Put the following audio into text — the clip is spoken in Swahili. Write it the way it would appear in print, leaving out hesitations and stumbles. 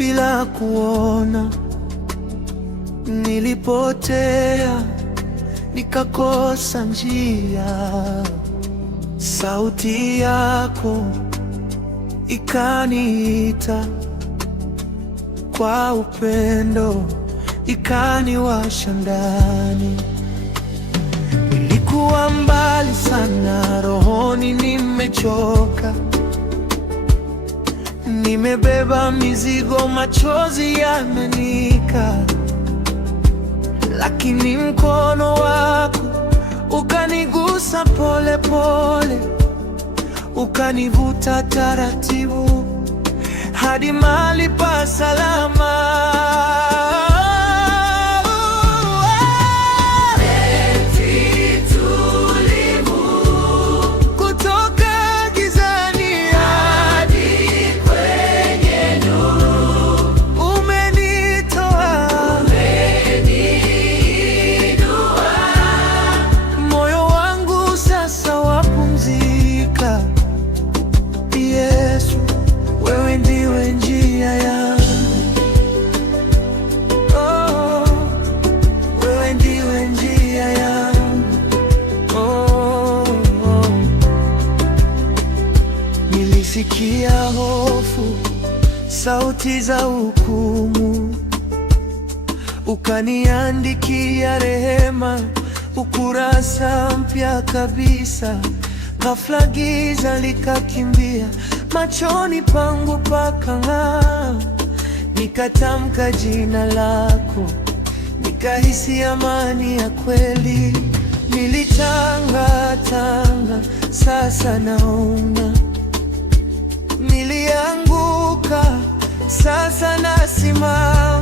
bila kuona. Nilipotea nikakosa njia, sauti yako ikaniita kwa upendo, ikaniwasha ndani. Nilikuwa mbali sana, rohoni nimechoka, nimebeba mizigo, machozi yananika, lakini mkono wako ukanigusa pole pole, ukanivuta taratibu hadi mahali pa salama. Nilisikia hofu, sauti za hukumu, ukaniandikia rehema, ukurasa mpya kabisa. Ghafla giza likakimbia, machoni pangu pakang'aa. Nikatamka jina lako, nikahisi amani ya kweli. Nilitangatanga, sasa naona. Nilianguka, sasa nasimama.